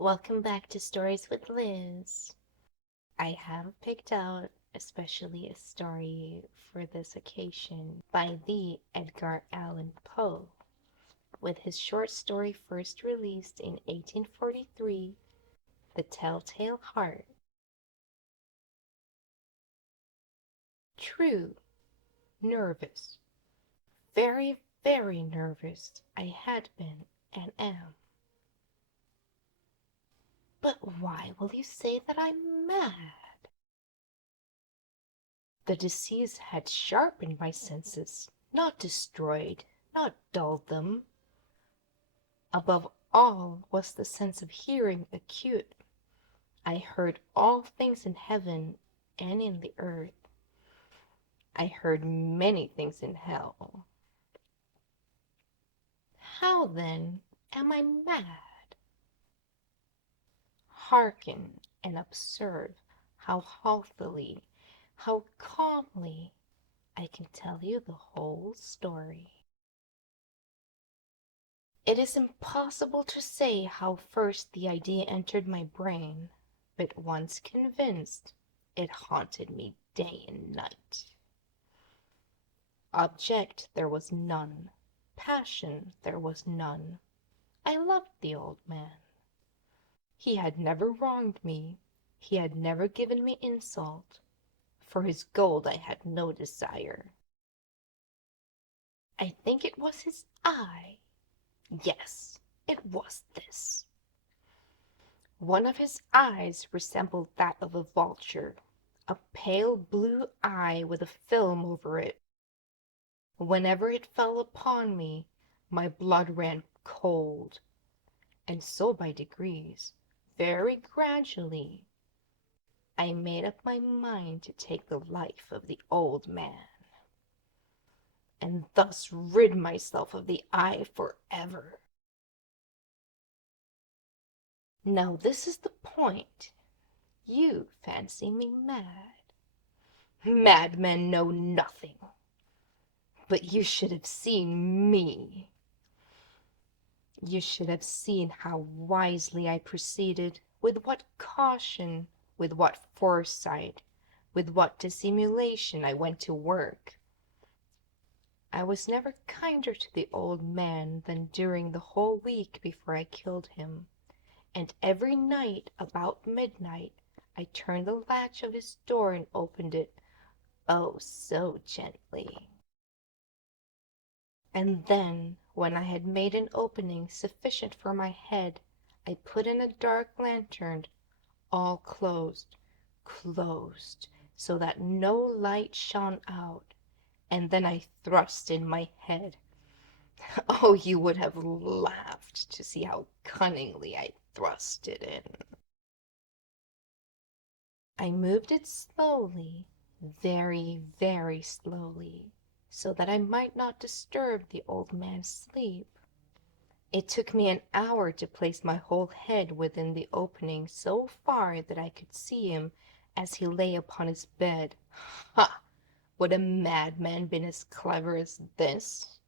Welcome back to Stories with Liz. I have picked out especially a story for this occasion by the Edgar Allan Poe, with his short story first released in 1843, The Telltale Heart. True, nervous. Very, very nervous I had been and am. But why will you say that I'm mad? The disease had sharpened my senses, not destroyed, not dulled them. Above all was the sense of hearing acute. I heard all things in heaven and in the earth. I heard many things in hell. How, then, am I mad? Hearken and observe how healthily, how calmly I can tell you the whole story. It is impossible to say how first the idea entered my brain, but once convinced, it haunted me day and night. Object there was none, passion there was none. I loved the old man. He had never wronged me, he had never given me insult. For his gold I had no desire. I think it was his eye. Yes, it was this. One of his eyes resembled that of a vulture, a pale blue eye with a film over it. Whenever it fell upon me, my blood ran cold, and so by degrees, very gradually, I made up my mind to take the life of the old man, and thus rid myself of the eye forever. Now this is the point. You fancy me mad. Madmen know nothing. But you should have seen me. You should have seen how wisely I proceeded, with what caution, with what foresight, with what dissimulation I went to work. I was never kinder to the old man than during the whole week before I killed him, and every night about midnight I turned the latch of his door and opened it, oh, so gently. And then, when I had made an opening sufficient for my head, I put in a dark lantern, all closed, so that no light shone out, and then I thrust in my head. Oh, you would have laughed to see how cunningly I thrust it in. I moved it slowly, very, very slowly, so that I might not disturb the old man's sleep. It took me an hour to place my whole head within the opening so far that I could see him as he lay upon his bed. Ha! Would a madman been as clever as this?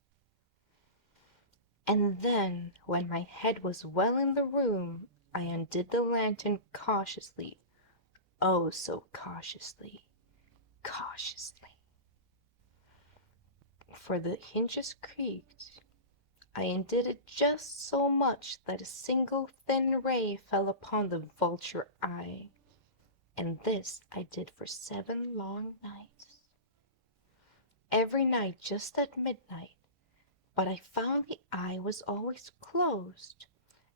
And then, when my head was well in the room, I undid the lantern cautiously, oh, so cautiously, cautiously. For the hinges creaked. I undid it just so much that a single thin ray fell upon the vulture eye, and this I did for 7 long nights. Every night just at midnight, but I found the eye was always closed,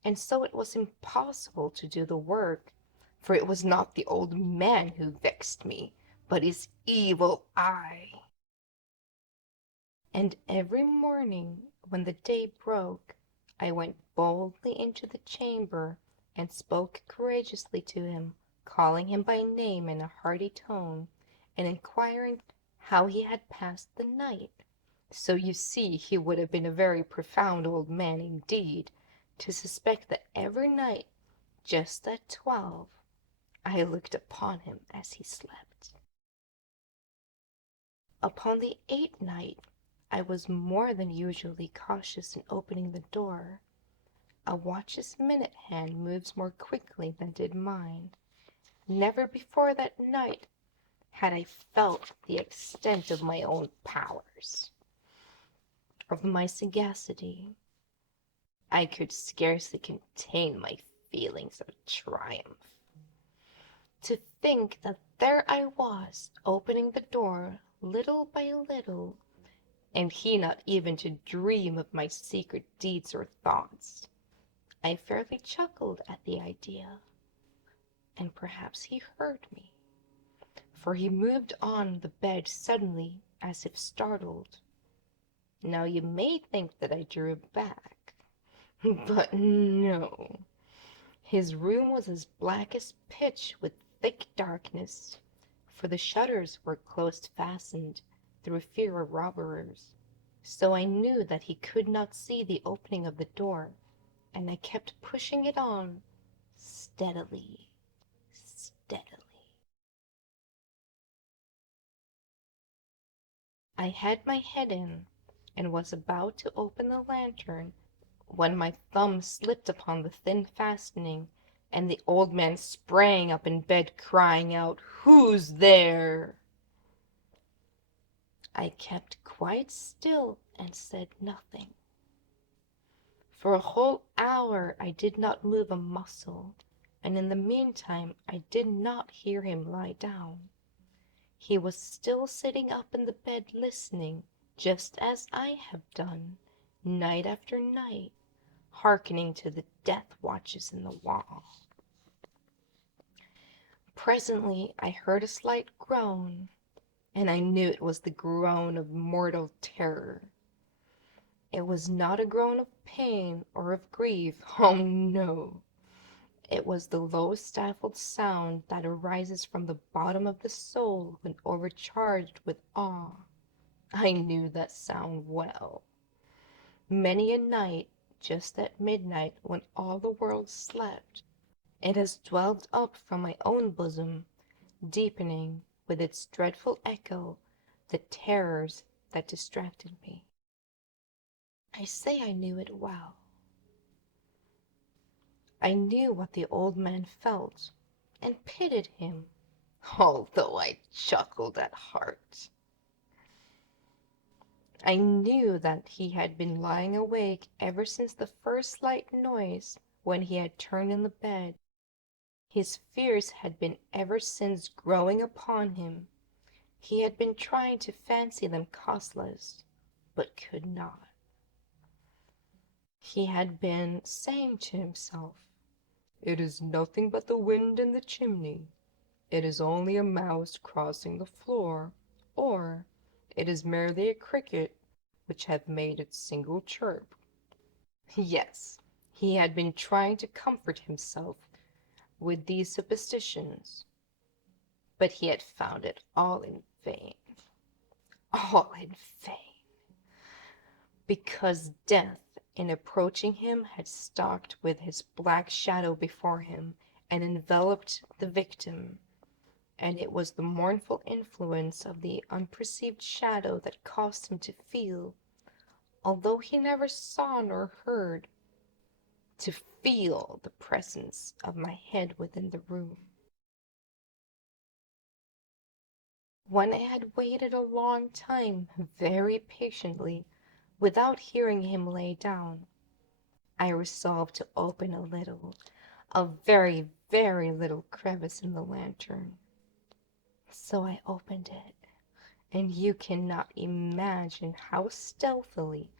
and so it was impossible to do the work, for it was not the old man who vexed me, but his evil eye. And every morning, when the day broke, I went boldly into the chamber and spoke courageously to him, calling him by name in a hearty tone, and inquiring how he had passed the night. So you see he would have been a very profound old man indeed, to suspect that every night, just at 12, I looked upon him as he slept. Upon the 8th night, I was more than usually cautious in opening the door. A watch's minute hand moves more quickly than did mine. Never before that night had I felt the extent of my own powers, of my sagacity. I could scarcely contain my feelings of triumph. To think that there I was, opening the door little by little, and he not even to dream of my secret deeds or thoughts. I fairly chuckled at the idea, and perhaps he heard me, for he moved on the bed suddenly as if startled. Now you may think that I drew back, but no. His room was as black as pitch with thick darkness, for the shutters were close fastened through fear of robbers. So I knew that he could not see the opening of the door, and I kept pushing it on, steadily, steadily. I had my head in, and was about to open the lantern, when my thumb slipped upon the thin fastening, and the old man sprang up in bed, crying out, "Who's there?" I kept quite still and said nothing. For a whole hour I did not move a muscle, and in the meantime I did not hear him lie down. He was still sitting up in the bed listening, just as I have done, night after night, hearkening to the death watches in the wall. Presently I heard a slight groan, and I knew it was the groan of mortal terror. It was not a groan of pain or of grief, oh no! It was the low stifled sound that arises from the bottom of the soul when overcharged with awe. I knew that sound well. Many a night, just at midnight, when all the world slept, it has dwelled up from my own bosom, deepening, with its dreadful echo, the terrors that distracted me. I say I knew it well. I knew what the old man felt, and pitied him, although I chuckled at heart. I knew that he had been lying awake ever since the first slight noise when he had turned in the bed. His fears had been ever since growing upon him. He had been trying to fancy them causeless, but could not. He had been saying to himself, "It is nothing but the wind in the chimney. It is only a mouse crossing the floor, or it is merely a cricket which hath made its single chirp." Yes, he had been trying to comfort himself with these suppositions, but he had found it all in vain. All in vain, because death, in approaching him, had stalked with his black shadow before him, and enveloped the victim, and it was the mournful influence of the unperceived shadow that caused him to feel, although he never saw nor heard, to feel the presence of my head within the room. When I had waited a long time, very patiently, without hearing him lay down, I resolved to open a very, very little crevice in the lantern. So I opened it, and you cannot imagine how stealthily,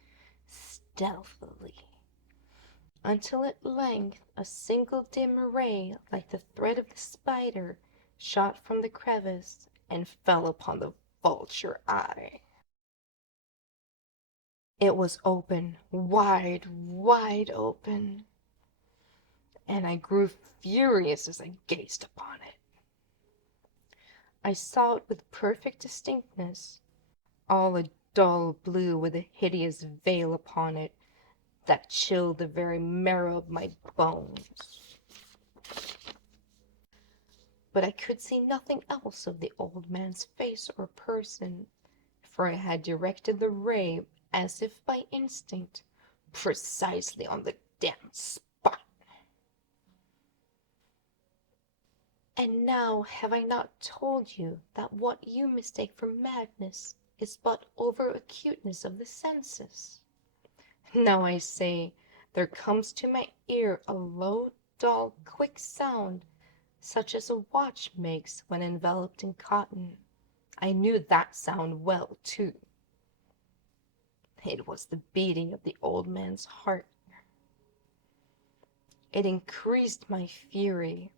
until at length a single dim ray, like the thread of the spider, shot from the crevice and fell upon the vulture eye. It was open, wide, wide open, and I grew furious as I gazed upon it. I saw it with perfect distinctness, all a dull blue with a hideous veil upon it that chilled the very marrow of my bones. But I could see nothing else of the old man's face or person, for I had directed the ray, as if by instinct, precisely on the damned spot. And now have I not told you that what you mistake for madness is but over-acuteness of the senses? Now I say, there comes to my ear a low, dull, quick sound, such as a watch makes when enveloped in cotton. I knew that sound well, too. It was the beating of the old man's heart. It increased my fury,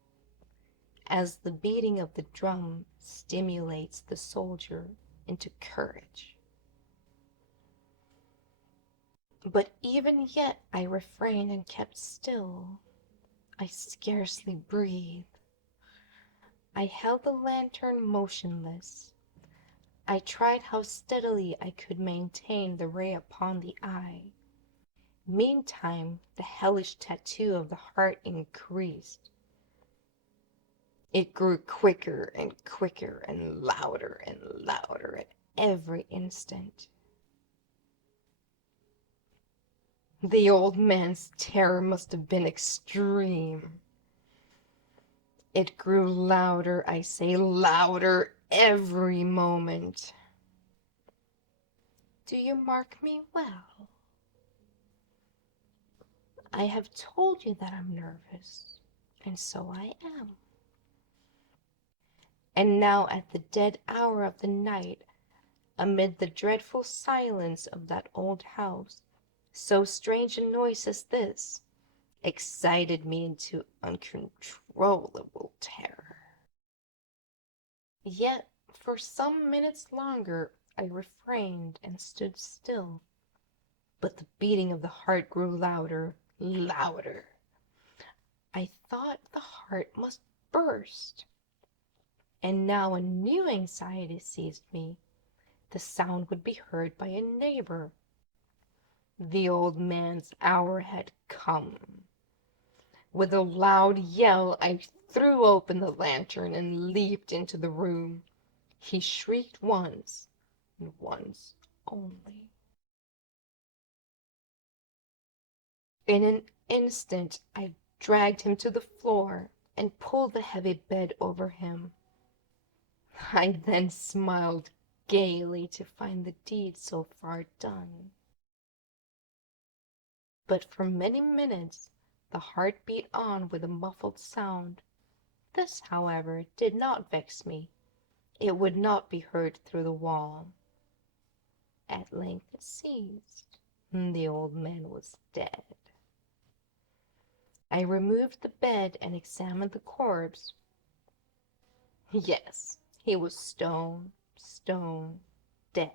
as the beating of the drum stimulates the soldier into courage. But even yet I refrained and kept still. I scarcely breathed. I held the lantern motionless. I tried how steadily I could maintain the ray upon the eye. Meantime, the hellish tattoo of the heart increased. It grew quicker and quicker and louder at every instant. The old man's terror must have been extreme. It grew louder, I say, louder every moment. Do you mark me well? I have told you that I'm nervous, and so I am. And now at the dead hour of the night, amid the dreadful silence of that old house, so strange a noise as this excited me into uncontrollable terror. Yet for some minutes longer I refrained and stood still, but the beating of the heart grew louder, louder. I thought the heart must burst. And now a new anxiety seized me. The sound would be heard by a neighbor. The old man's hour had come. With a loud yell, I threw open the lantern and leaped into the room. He shrieked once, and once only. In an instant, I dragged him to the floor and pulled the heavy bed over him. I then smiled gaily to find the deed so far done. But for many minutes the heart beat on with a muffled sound. This, however, did not vex me. It would not be heard through the wall. At length it ceased. The old man was dead. I removed the bed and examined the corpse. Yes, he was stone dead.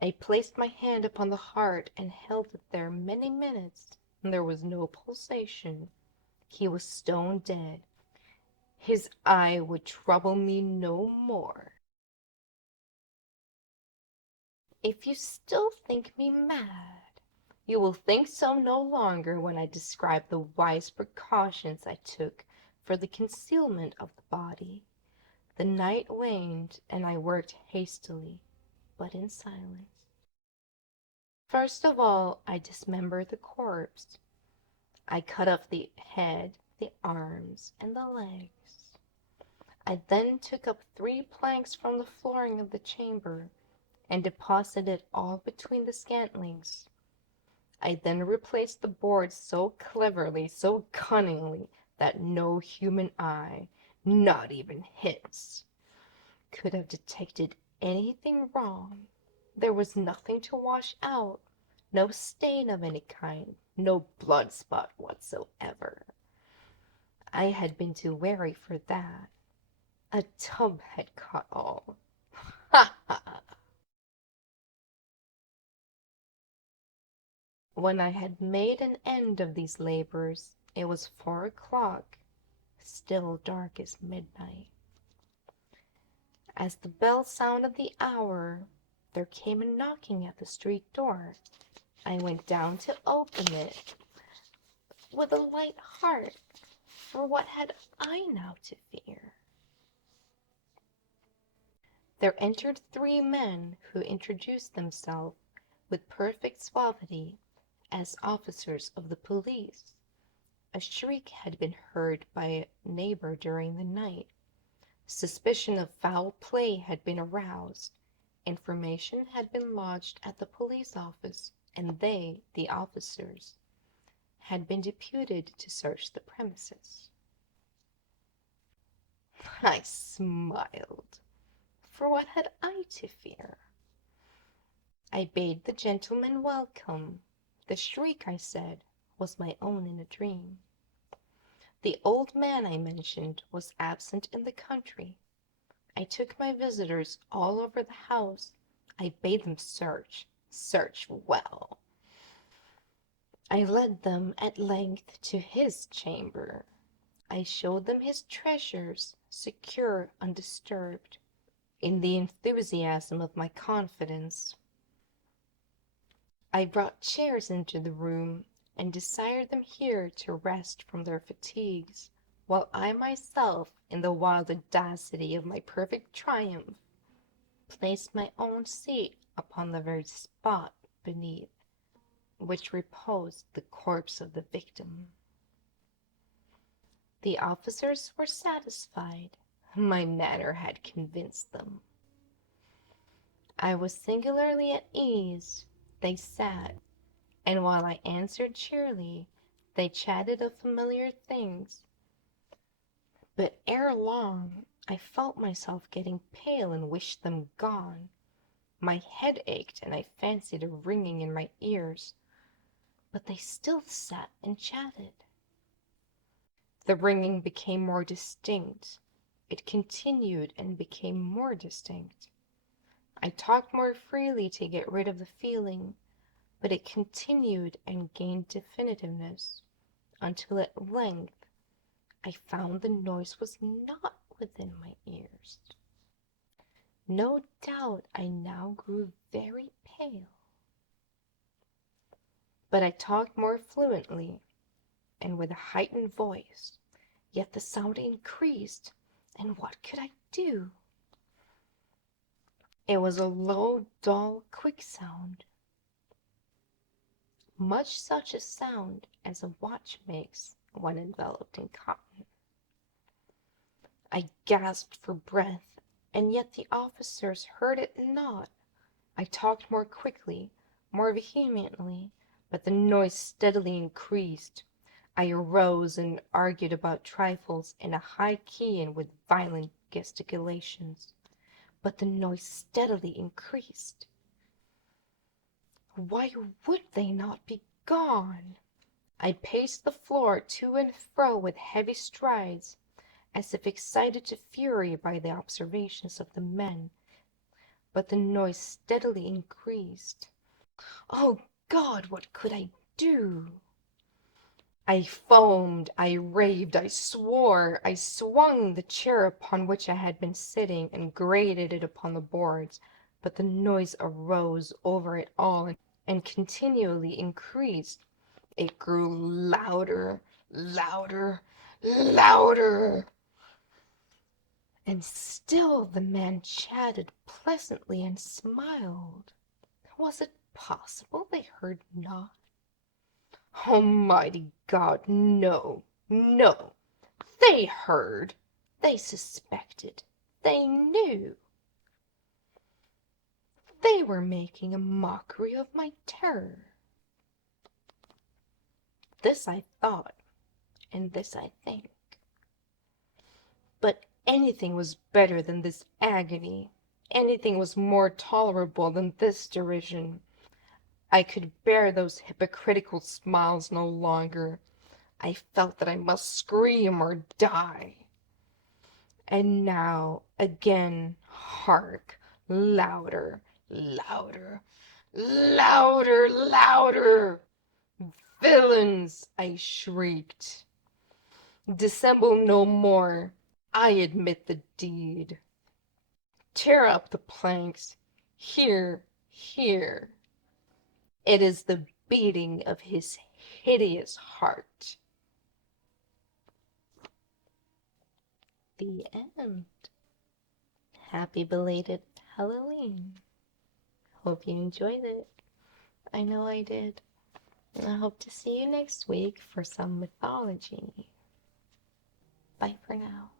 I placed my hand upon the heart and held it there many minutes. There was no pulsation. He was stone dead. His eye would trouble me no more. If you still think me mad, you will think so no longer when I describe the wise precautions I took for the concealment of the body. The night waned, and I worked hastily, but in silence. First of all, I dismembered the corpse. I cut off the head, the arms, and the legs. I then took up 3 planks from the flooring of the chamber and deposited all between the scantlings. I then replaced the boards so cleverly, so cunningly, that no human eye, not even his, could have detected anything wrong. There was nothing to wash out, no stain of any kind, no blood spot whatsoever. I had been too wary for that. A tub had caught all. Ha ha! When I had made an end of these labors, it was 4 o'clock, still dark as midnight. As the bell sounded the hour, there came a knocking at the street door. I went down to open it with a light heart, for what had I now to fear? There entered 3 men who introduced themselves with perfect suavity as officers of the police. A shriek had been heard by a neighbor during the night. Suspicion of foul play had been aroused. Information had been lodged at the police office, and they, the officers, had been deputed to search the premises. I smiled, for what had I to fear? I bade the gentleman welcome. The shriek, I said, was my own in a dream. The old man I mentioned was absent in the country. I took my visitors all over the house. I bade them search well. I led them at length to his chamber. I showed them his treasures, secure, undisturbed. In the enthusiasm of my confidence, I brought chairs into the room, and desired them here to rest from their fatigues, while I myself, in the wild audacity of my perfect triumph, placed my own seat upon the very spot beneath which reposed the corpse of the victim. The officers were satisfied. My manner had convinced them. I was singularly at ease. They sat, and while I answered cheerily, they chatted of familiar things. But ere long I felt myself getting pale and wished them gone. My head ached, and I fancied a ringing in my ears. But they still sat and chatted. The ringing became more distinct. It continued and became more distinct. I talked more freely to get rid of the feeling, but it continued and gained definitiveness, until at length I found the noise was not within my ears. No doubt I now grew very pale, but I talked more fluently and with a heightened voice, yet the sound increased, and what could I do? It was a low, dull, quick sound, much such a sound as a watch makes when enveloped in cotton. I gasped for breath, and yet the officers heard it not. I talked more quickly, more vehemently, but the noise steadily increased. I arose and argued about trifles in a high key and with violent gesticulations, but the noise steadily increased. Why would they not be gone? I paced the floor to and fro with heavy strides, as if excited to fury by the observations of the men, but the noise steadily increased. Oh God, what could I do? I foamed, I raved, I swore, I swung the chair upon which I had been sitting and grated it upon the boards, but the noise arose over it all and continually increased. It grew louder, louder, louder. And still the man chatted pleasantly and smiled. Was it possible they heard not? Almighty God, no, no! They heard, they suspected, they knew. They were making a mockery of my terror. This I thought, and this I think. But anything was better than this agony. Anything was more tolerable than this derision. I could bear those hypocritical smiles no longer. I felt that I must scream or die. And now, again, hark, louder, louder, louder, louder! Villains, I shrieked. Dissemble no more. I admit the deed. Tear up the planks. Here, here. It is the beating of his hideous heart. The end. Happy belated Halloween. Hope you enjoyed it. I know I did. I hope to see you next week for some mythology. Bye for now.